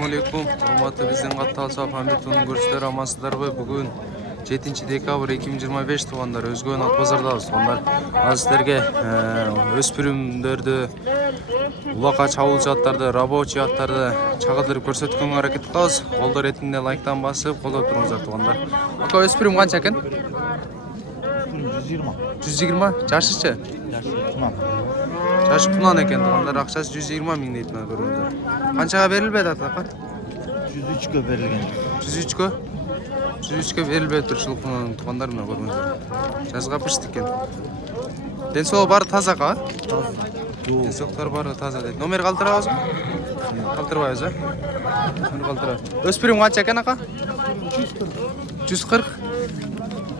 Assalamualaikum. Урматтуу биздин катталса Хамитунун көрүүчүлөрү амансыздарбы? Бүгүн 7 декабрь 2025 туугандар өзгөн ат базардабыз. Туугандар азыр силерге өспүрүмдөрдү, улака чабуулчу аттарды, рабочий аттарды чагылдырып көрсөткөнгө аракет кылабыз. Колдор этинде лайктан басып, колдоп туруңуздар туугандар. Ака өспүрүм канча экен? 120. 120. Жашычы? Жашы кунан экен туугандар. Акчасы 120 миң дейт мына көрүңүздөр. Канчага берилбedi атака? 103'e verilgen. 103'кө? 103'кө берилбей турчу кунан туугандар мына көрүңүздөр. Жазга пышты экен. Ден соолук баары таза ка? Ден соолуктар баары таза дейт. Номер калтырабызбы? Калтырбайбыз, э? Номер калтырабыз. Өспүрүм канча экен ака? 140.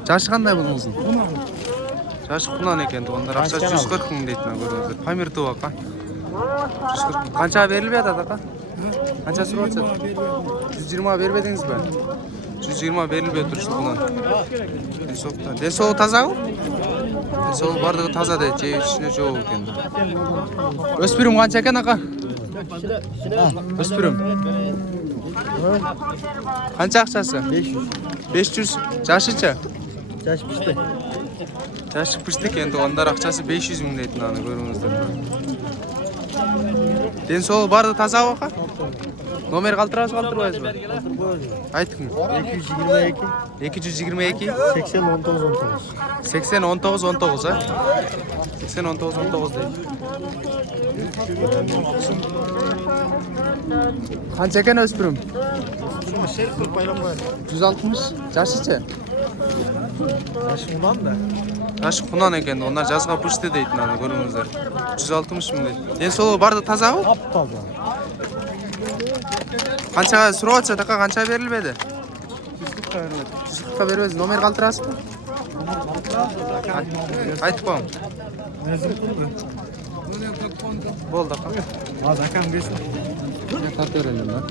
Жашы кандай булуңуздун? Жашы кунан экен туугандар. Акчасы 140 миң дейт мына көрүңүздөр. Памир туу ака. 140. Канчага берилбейт атака? Канча сурап атат? 120 бербедиңизби? 120 берилбей турчу кунан. Ден соолук тазабы? Ден соолук бардыгы таза дейт, жеп ичине жок экен. Өспүрүм канча экен ака? Өспүрүм. Канча акчасы? 500. 500. Жашычы? Yaş pişti. Жашы пышты экен туугандар, акчасы 500 миң дейт мына көрүңүздөр. Ден соолук баары тазабы ака? Номер калтырбайсызбы? Айтыңыз. 222 80 19 80 19 19, а? 80 19 19 дейт. Канча экен өспүрүм? 160. Жашычы? Yaş bundan da. Жашы кунан экен, onlar жазга пышты дейт мына көрүңүздөр. 160 миң дейт. Ден соолугу баарды тазабы? Taptaza. Канчага сурап атышат ака, канча берилбеди? 140'a verildi. 140ка бербедиз. Номер калтырасызбы? Айтып коюң. Nezim buldu. Болду ака. Az akam besin. Тартып берелим да.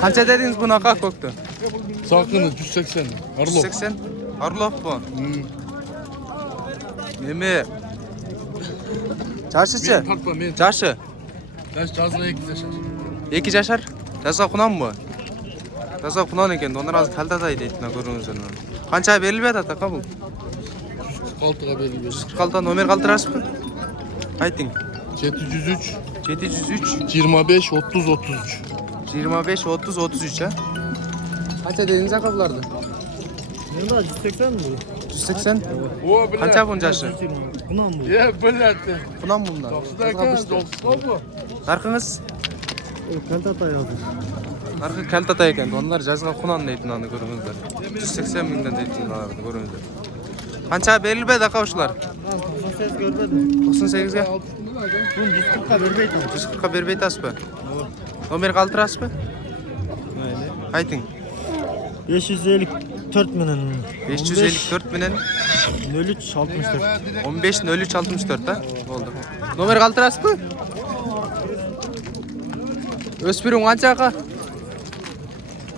Канча дедиңиз буну ака көктү? Sakını 180. Arlo. 180. Орловпу? Неме? Жашычы? Takma men. Жашы? Yaş cazına 2 yaşar. 2 жашар? Жазга кунанбы? Жазга кунан экен, онор азыр калтадай дейт мына көрүңүздөр. Канча берилбейт атака бул? 146'a verildi. 146 номер калтырасызбы? Айтың. 703 703 25 30 33. 25 30 33, а? Канча дедиңиз ака буларды? Yanında 180 mi bu? 180. O bile. Канча бунун жашы? Bundan bu. Ya bile. Кунан бундан. 90'da kan 90 Наркыңыз? Kantata yazdı. Наркы калтата экен, onlar жазга кунан дейт мынаны көрүңүздөр. 180 миңден дейт мынаны көрүңүздөр. Канча берилбейт ака ушулар? 98 görmedim. 98ге? Bunu 140'a vermeydi. 140ка бербей атасызбы? Номер калтырасызбы? Айтың. 554 minin. 554 менен 03 64. 15 03 64, а? Болду. Номер калтырасызбы? Өспүрүм канча ака?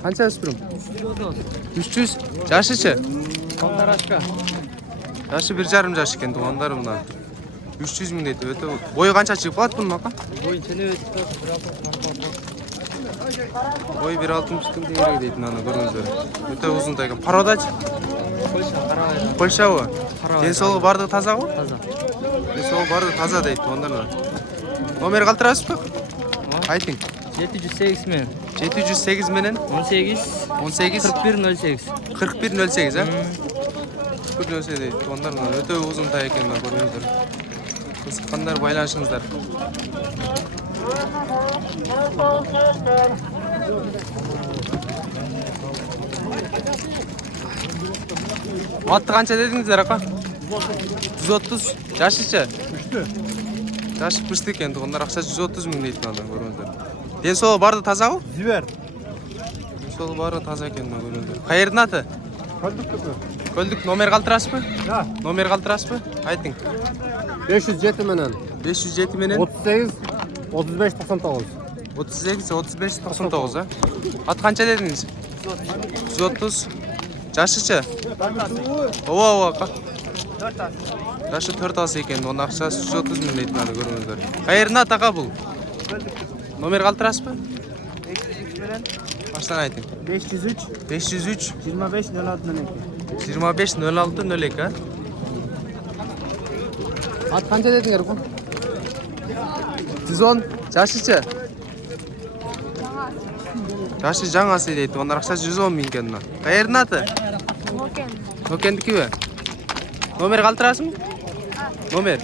Канча өспүрүм? 300. Жашычы? Kontarashka. Жашы 1,5 жаш экен туугандар мына. 300 миң дейт. Өтө бою канча чыгып калат бунун ака? Boyun çene ötüp. Бой 1,60 теңге дейт мына көрүңүздөр. Өтө узун экен. Пародачы? Польшабы? Ден соолугу бардыгы тазабы? Таза. Ден соолугу бардыгы таза дейт туугандар. Номер калтырасызбы? Айтың. 708 min. 708 менен 18 18 4108. 4108, а? 4108 дейт туугандар. Өтө узун тай экен мына көрүңүздөр. Кызыккандар байланышыңыздар. Атты канча дедиңиздер ака? 130. Жашычы? Жашы пышты экен туугандар, акчасы 130 миң дейт мына көрүңүздөр. Ден соолугу баарды тазабы? Ziver. Ден соолугу баары таза экен мына көрүңүздөр. Кайердин аты? Kaldık köpü. Көлдүк. Номер калтырасызбы? Ya. Номер калтырасызбы? Айтың. 507 minin. 507 менен 38 35 99. 38 35 99, а? Ат канча дедиңиз? 130. Жашычы? Ооба ака. Жашы 4 асы экен, онун акчасы 130 миң дейт мына көрүңүздөр. Кайердин аты ака бул? Номер калтырасызбы? Баштан айтың. 503 503 25 06 25 06 02 а? Ат қанша дедіңдер бұл? 110 жашычы? Жашы жаңасы дейді, оның ақшасы 110 мың екен. Қайердің аты? Нокендікі бе? Номер қалтырасың? Номер?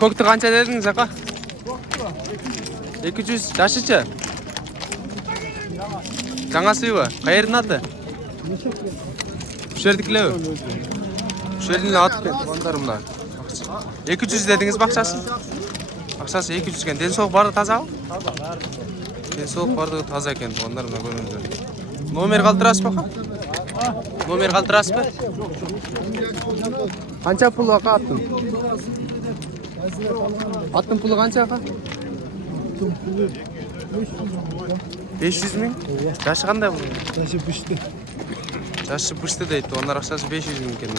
Көкті қанша дедіңіз ақа? 200 жашычы? Жаңасы бе? Қайердің аты? Үшердікілі бе? Үшердің аты бе? 200 дедіңіз бақшасы? Ақшасы 200 екен. Денсаулық барды таза ау? Денсаулық барды таза екен. Ондар мына көріңіздер. Номер қалтырасыз ба? Номер қалтырасыз ба? Қанша пұлы ақа аттың? Аттың пұлы қанша ақа? 500 мың? Жашы қандай бұл? Жашы пішті. Жашы пішті дейді. Ондар ақшасы 500 мың екен.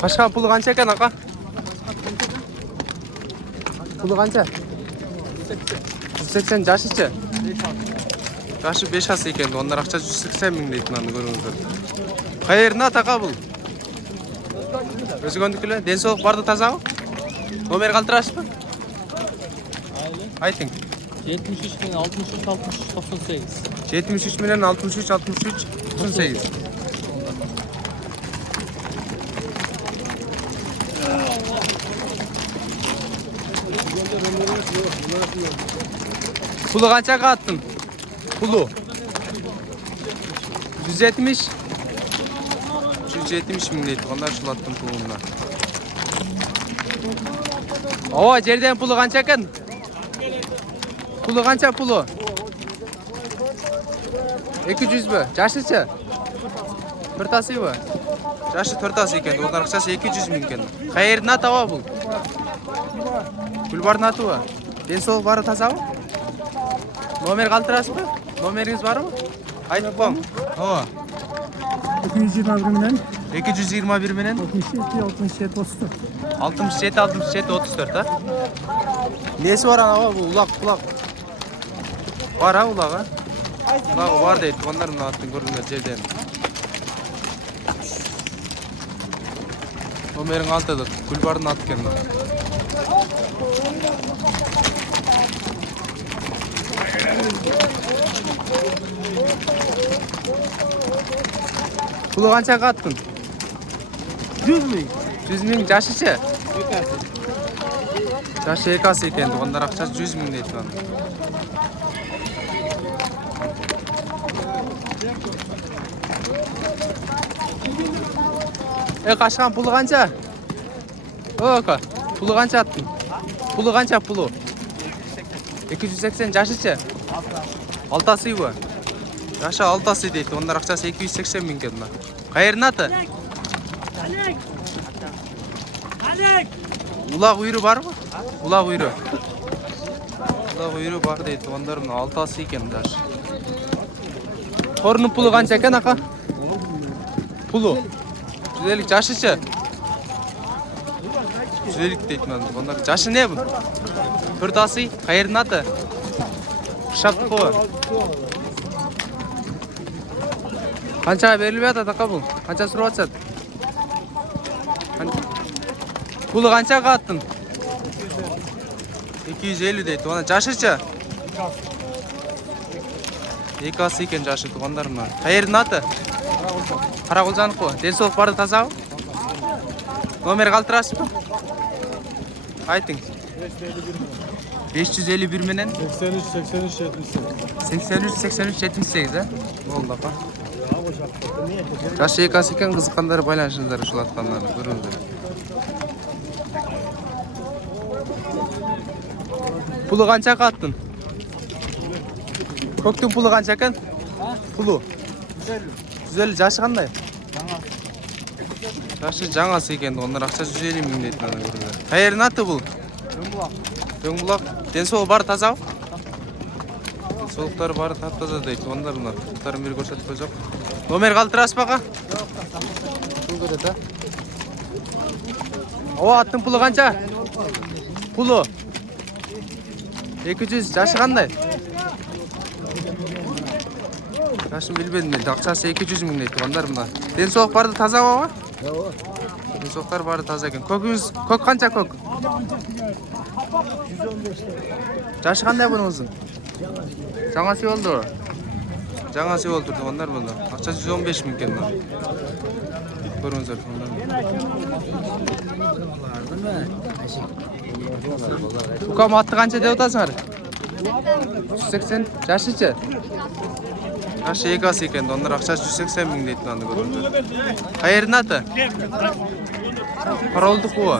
Қашқан пұлы қанша екен ақа? Пұлы қанша? 180 жашычы? Жашы 5 жас екен. Ондар ақша 180 мың дейді. Мынаны көріңіздер. Қайердің аты ақа бұл? Өзгөндікілі? Денсаулық барды таза ау? Номер қалтырасыз ба? Айтың. 73 мен 63 63 98. 73 менен 63 63 98. Pulu kaça kattın? Pulu. 170. 170 min deydi. Onlar şulattım pulunla. Ova жерден pulu kança kan? Pulu kança pulu? 200 mü? Жашычы? Төртасы mı? Жашы төртасы екен. Onlar ақшасы 200 min екен. Қайердің аты ава бұл? Гүлбардың аты ба? Денсаулық бары таза ба? Номер қалтырасыз ба? Номеріңіз бар ма? Айтып бам. Ова. 221 менен 221 менен 67 67 34. 67 67 34 а? Nesi var ana bu? Ulak. Var ha ulağı? Ulağı var deydi. Onlar mı attın görünler жерден. Номерің алтыды. Гүлбардың аты екен. Pulu қанша қаттың? 100 мың. 100 мың жашычы? Жашы екасы екен. Ондар ақшасы 100 мың дейді. Қашқан пұлы қанша? Оқа, пұлы қанша аттың? Пұлы қанша пұлы? 280 жашычы? Алтасы ба? Жашы алтасы дейді. Ондар ақшасы 280 мың екен. Қайердің аты? Улақ үйрі бар ма? Улақ үйрі. Улақ үйрі бар дейді. Ондар алтасы екен жашы. Торының пұлы қанша екен ақа? Пұлы? 150 жашычы? 150 дейді. Ондар жашы не бұл? Төртасы? Қайердің аты? Шақты қой. Қаншаға беріліп жатады ақа бұл? Қанша сұрып жатсады? Пұлы қаншаға аттың? 250 дейді. Оны жашычы? Екасы екен жашы туғандар ма? Қайердің аты? Қарақұлжанық қой. Денсаулық барды таза ау? Номер қалтырасыз ба? Айтың. 551 менен 83 83 78. 83 78 а? Болды апа. Жашы екасы екен, қызыққандары байланышыңыздар ұшылатқандары көріңіздер. Пұлы қанша қаттың? Көктің пұлы қанша екен? Пұлы? 150. Жашы қандай? Жашы жаңасы екен. Ондар ақша 150 мың дейді. Қайердің аты бұл? Дөңбұлақ. Денсаулығы бары таза? Денсаулықтары бары тап-таза дейді. Туғандар мына. Құттарын бері көрсетіп жоқ. Номер қалдырасыз баға? Бұл көреді, О, аттың пұлы қанша? Пұлы? 200, жашы қандай? Жашын білбедім мен. Ақшасы 200 мың дейді. Туғандар мына. Денсаулық барды таза баға? Денсаулықтар бары таза екен. Көкіңіз, көк қанша көк? 115. Жашы қандай бұныңыздың? Жаңа сүй oldu. Жаңа сүй oldu тұрғандар бұнда. Ақша 115 мың екен. Көріңіздер тұрғандар. Көкем атты қанша деп отасыңар? 180. Жашыншы? Жашы 2 асы екен. Ондар ақшасы 180 мың дейді мынаны көріңіздер. Қайердің аты? Қарауылдық бұға.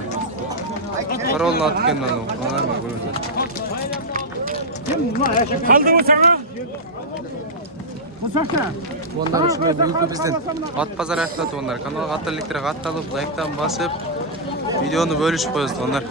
Қарауылдың аты екен мынаны. Көріңіздер. Kaldı mı sana? Ондар үшімен бүгінгі бізден ат базар аяқтады ондар. Каналға аттар лектері атталып, лайктан басып, видеоны бөлішіп қойызды ондар.